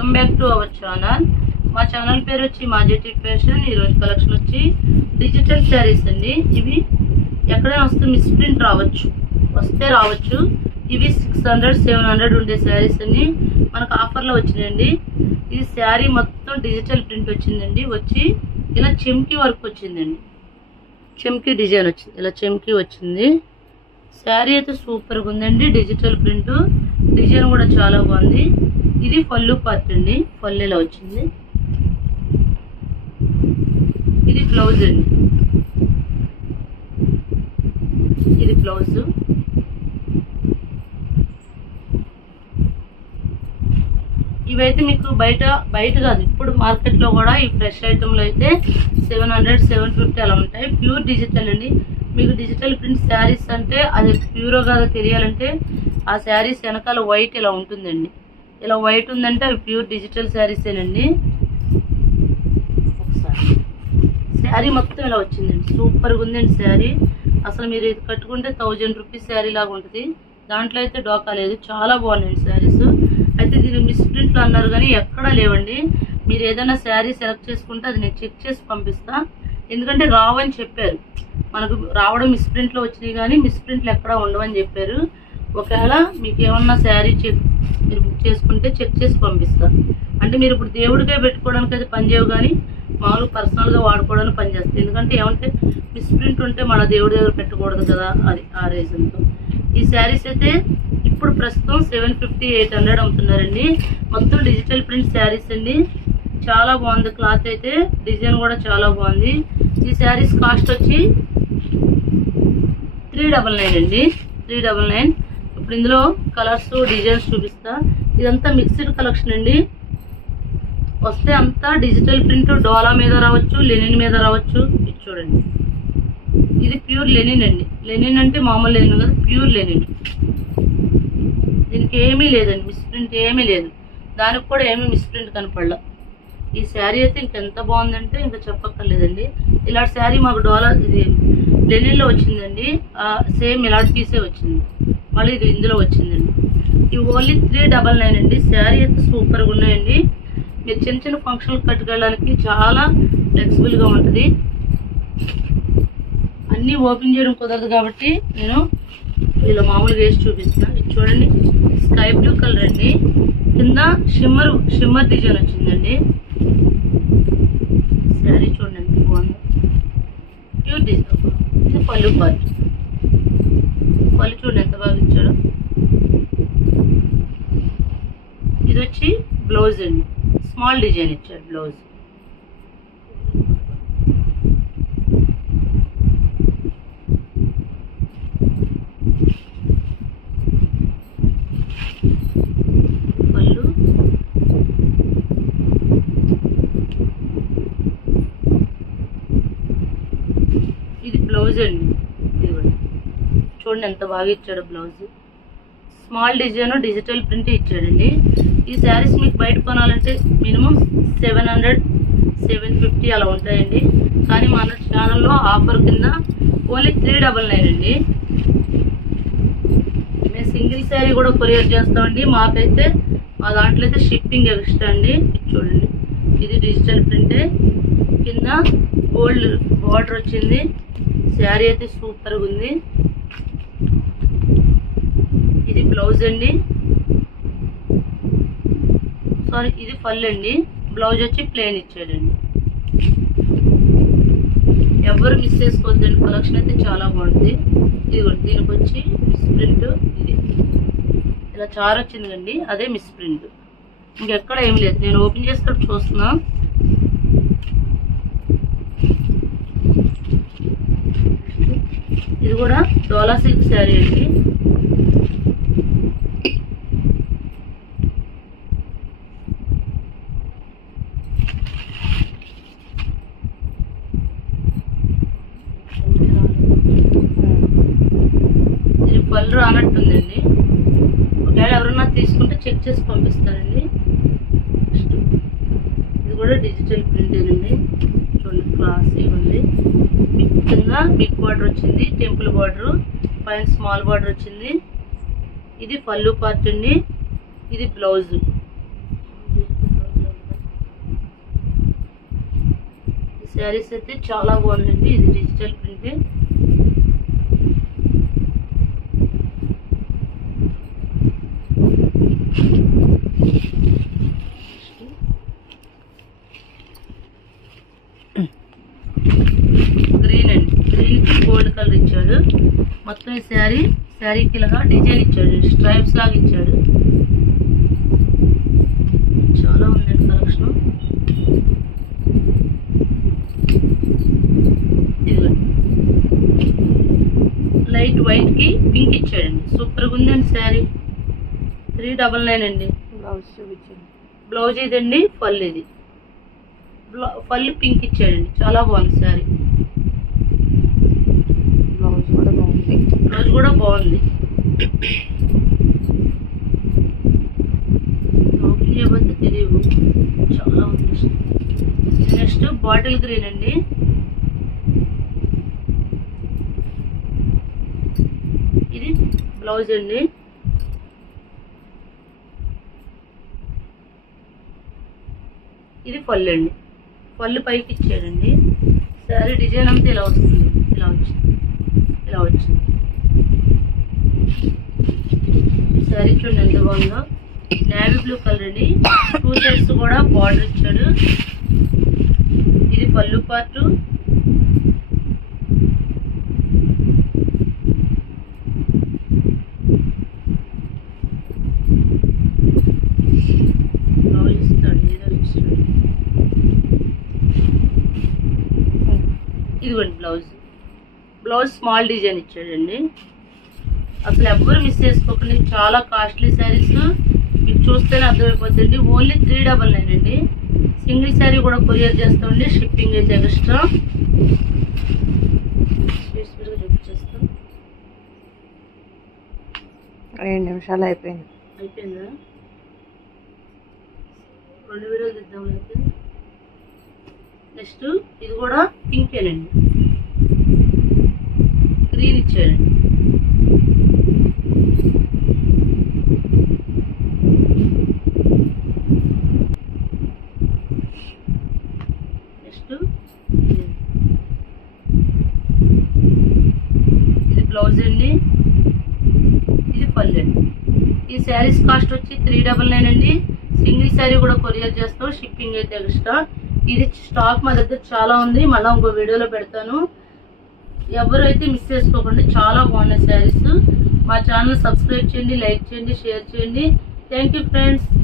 Welcome back to our channel. మా channel పేరు వచ్చి మాజెటిక్ ఫ్యాషన్. ఈరోజు కలెక్షన్ వచ్చి డిజిటల్ శారీస్ అండి. ఇవి ఎక్కడైనా వస్తే మిస్ప్రింట్ రావచ్చు. ఇవి 600-700 ఉండే శారీస్ అన్ని మనకు ఆఫర్లో వచ్చినాయండి. ఇది శారీ మొత్తం డిజిటల్ ప్రింట్ వచ్చిందండి. వచ్చి ఇలా చెమ్కీ వర్క్ వచ్చిందండి. చెమ్కీ డిజైన్ వచ్చింది, ఇలా చెమ్కీ వచ్చింది. శారీ అయితే సూపర్గా ఉందండి. డిజిటల్ ప్రింట్ డిజైన్ కూడా చాలా బాగుంది. ఇది పళ్ళు పార్ట్ అండి, పళ్ళు ఇలా వచ్చింది. ఇది బ్లౌజ్ అండి, ఇది బ్లౌజ్. ఇవైతే మీకు బయట కాదు, ఇప్పుడు మార్కెట్లో కూడా ఈ ఫ్రెష్ ఐటెంలో అయితే 700-750 అలా ఉంటాయి. ప్యూర్ డిజిటల్ అండి. మీకు డిజిటల్ ప్రింట్ శారీస్ అంటే అది ప్యూరో కాదో తెలియాలంటే ఆ శారీస్ వెనకాల వైట్ ఇలా ఉంటుందండి. ఇలా వైట్ ఉందంటే అవి ప్యూర్ డిజిటల్ శారీసేనండి. ఒకసారి శారీ మొత్తం ఇలా వచ్చిందండి. సూపర్గా ఉందండి శారీ. అసలు మీరు ఇది కట్టుకుంటే 1000 రూపీస్ శారీ లాగా ఉంటుంది. దాంట్లో అయితే డోకా లేదు. చాలా బాగున్నాయండి శారీస్. అయితే దీన్ని మిస్ప్రింట్లు అన్నారు కానీ ఎక్కడా లేవండి. మీరు ఏదైనా శారీ సెలెక్ట్ చేసుకుంటే అది నేను చెక్ చేసి పంపిస్తా. ఎందుకంటే రావని చెప్పారు. మనకు రావడం మిస్ప్రింట్లో వచ్చినాయి కానీ మిస్ప్రింట్లు ఎక్కడా ఉండవని చెప్పారు. ఒకవేళ మీకు ఏమన్నా శారీ మీరు బుక్ చేసుకుంటే చెక్ చేసి పంపిస్తా. అంటే మీరు ఇప్పుడు దేవుడికే పెట్టుకోవడానికి అయితే పనిచేయవు కానీ మామూలు పర్సనల్గా వాడుకోవడానికి పనిచేస్తాయి. ఎందుకంటే ఏమంటే మిస్ప్రింట్ ఉంటే మన దేవుడి దగ్గర పెట్టకూడదు కదా, అది ఆ రీజన్తో. ఈ శారీస్ అయితే ఇప్పుడు ప్రస్తుతం 750-800 అమ్ముతున్నారండి. మొత్తం డిజిటల్ ప్రింట్ శారీస్ అండి. చాలా బాగుంది క్లాత్ అయితే, డిజైన్ కూడా చాలా బాగుంది. ఈ శారీస్ కాస్ట్ వచ్చి 399 అండి, 399. ఇప్పుడు ఇందులో కలర్స్ డిజైన్స్ చూపిస్తా. ఇదంతా మిక్స్డ్ కలెక్షన్ అండి. వస్తే అంతా డిజిటల్ ప్రింట్ డోలా మీద రావచ్చు, లెనిన్ మీద రావచ్చు. ఇది చూడండి, ఇది ప్యూర్ లెనిన్ అండి. లెనిన్ అంటే మామూలు లెనిన్ కదా, ప్యూర్ లెనిన్. దీనికి ఏమీ లేదండి, మిస్ప్రింట్ ఏమీ లేదు. దానికి కూడా ఏమీ మిస్ప్రింట్ కనపడలా. ఈ శారీ అయితే ఇంకెంత బాగుందంటే ఇంకా చెప్పక్కర్లేదండి. ఇలాంటి శారీ మాకు డోలా ఇది లెనిన్లో వచ్చిందండి. సేమ్ ఇలాంటి పీసే వచ్చింది. మళ్ళీ ఇది ఇందులో వచ్చిందండి. ఇవి ఓన్లీ 399 అండి. శారీ అయితే సూపర్గా ఉన్నాయండి. మీరు చిన్న చిన్న ఫంక్షన్లు కట్టుకెళ్ళడానికి చాలా ఫ్లెక్సిబుల్గా ఉంటుంది. అన్నీ ఓపెన్ చేయడం కుదరదు కాబట్టి నేను ఇలా మామూలుగా వేసి చూపిస్తున్నాను. ఇది చూడండి, స్కై బ్లూ కలర్ అండి. కింద షిమ్మర్ డిజైన్ వచ్చిందండి. శారీ చూడండి బాగుంది, ప్యూర్ డిజైన్. ఇది పళ్ళు పార్ట్. పళ్ళు చూడండి ఎంత బాగా ఇచ్చాడు. ఇది వచ్చి బ్లౌజ్ అండి, స్మాల్ డిజైన్ ఇచ్చాడు బ్లౌజ్. పళ్ళు ఇది బ్లౌజ్ అండి. ఇది కూడా చూడండి ఎంత బాగా ఇచ్చాడు blouse. Small design digital print ఇచ్చాడండి. ఈ శారీస్ మీకు బయట కొనాలంటే మినిమం 700-750 అలా ఉంటాయండి. కానీ మన ఛానల్లో ఆఫర్ కింద ఓన్లీ 399 అండి. మేము సింగిల్ శారీ కూడా కొరియర్ చేస్తామండి. మాకైతే మా దాంట్లో అయితే షిప్పింగ్ ఎక్స్ట్రా అండి. చూడండి, ఇది డిజిటల్ ప్రింటే. కింద గోల్డ్ బార్డర్ వచ్చింది. శారీ అయితే సూపర్గా ఉంది. ఇది బ్లౌజ్ అండి, సారీ ఇది పళ్ళు అండి. బ్లౌజ్ వచ్చి ప్లెయిన్ ఇచ్చాడండి. ఎవరు మిస్ చేసుకోవద్దండి, కలెక్షన్ అయితే చాలా బాగుంటుంది. ఇది దీనికి వచ్చి మిస్ ప్రింట్. ఇది ఇలా చారు వచ్చింది కండి, అదే మిస్ ప్రింట్. ఇంకెక్కడ ఏం లేదు. నేను ఓపెన్ చేస్తే చూస్తున్నా. ఇది కూడా డోలా సిల్క్ శారీ అండి. ఇది పళ్ళు రానట్టుందండి. ఒకవేళ ఎవరన్నా తీసుకుంటే చెక్ చేసి పంపిస్తానండి. ఇది కూడా డిజిటల్ ప్రింటేనండి. చూడండి క్లాసీగా ఉంది. కింద బిగ్ బార్డర్ వచ్చింది, టెంపుల్ బార్డర్, పైన స్మాల్ బార్డర్ వచ్చింది. ఇది పళ్ళు పార్ట్ అండి. ఇది బ్లౌజ్. శారీస్ అయితే చాలా బాగుందండి. ఇది డిజిటల్ ప్రింటే. గ్రీన్ అండి, గ్రీన్కి గోల్డ్ కలర్ ఇచ్చాడు. మొత్తం ఈ శారీకి ఇలాగా డిజైన్ ఇచ్చాడు, స్ట్రైప్స్ లాగా ఇచ్చాడు. చాలా ఉందండి కలెక్షన్. ఇదిగోండి లైట్ వైట్ కి పింక్ ఇచ్చాడండి. సూపర్గా ఉందండి శారీ. 399 అండి. బ్లౌజ్ చూపించండి. బ్లౌజ్ ఇదండి, పళ్ళు ఇది. పళ్ళు పింక్ ఇచ్చాడండి. చాలా బాగుంది శారీ. బ్లౌజ్ కూడా బాగుంది. బ్లౌజ్ కూడా బాగుంది. ఓపెన్ చేయబోతే తెలియదు, చాలా ఉంది. నెక్స్ట్ బాటిల్ గ్రీన్ అండి. ఇది బ్లౌజ్ అండి. ఇది పళ్ళు అండి. పళ్ళు పైకి ఇచ్చాడండి. శారీ డిజైన్ అంతా ఇలా వస్తుంది, ఇలా వచ్చింది. శారీ చూడండి ఎంత బాగుందో. నేవీ బ్లూ కలర్ అండి. 2 సైడ్స్ కూడా బార్డర్ ఇచ్చాడు. ఇది పళ్ళు పార్టు. బ్లౌజ్ ఇస్తాడు, ఏదో ఇస్తాడు. ఇదిగోండి బ్లౌజ్ స్మాల్ డిజైన్ ఇచ్చాడండి. అసలు ఎవ్వరు మిస్ చేసుకోకండి. చాలా కాస్ట్లీ శారీస్, మీకు చూస్తేనే అర్థమైపోతుంది. ఓన్లీ 399 అండి. సింగిల్ శారీ కూడా కొరియర్ చేస్తామండి. షిప్పింగ్ అయితే ఎక్స్ట్రా. స్పీడ్గా చూపించేస్తాం. 2 నిమిషాలు అయిపోయిందా? 2 వీడియోలు తీద్దాం అయితే. నెక్స్ట్ ఇది కూడా పింకేనండి, గ్రీన్ ఇచ్చాడండి. నెక్స్ట్ ఇది బ్లౌజ్ అండి. ఇది పళ్ళు అండి. ఈ శారీస్ కాస్ట్ వచ్చి 399 అండి. సింగిల్ శారీ కూడా కొరియర్ చేస్తాం. షిప్పింగ్ అయితే ఎక్స్ట్రా. ఇది స్టాక్ మా దగ్గర చాలా ఉంది, మళ్ళీ ఇంకో వీడియోలో పెడతాను. ఎవరైతే మిస్ చేసుకోకండి. చాలా బాగున్నాయి శారీస్. మా ఛానల్ సబ్స్క్రైబ్ చేయండి, లైక్ చేయండి, షేర్ చేయండి. Thank you friends.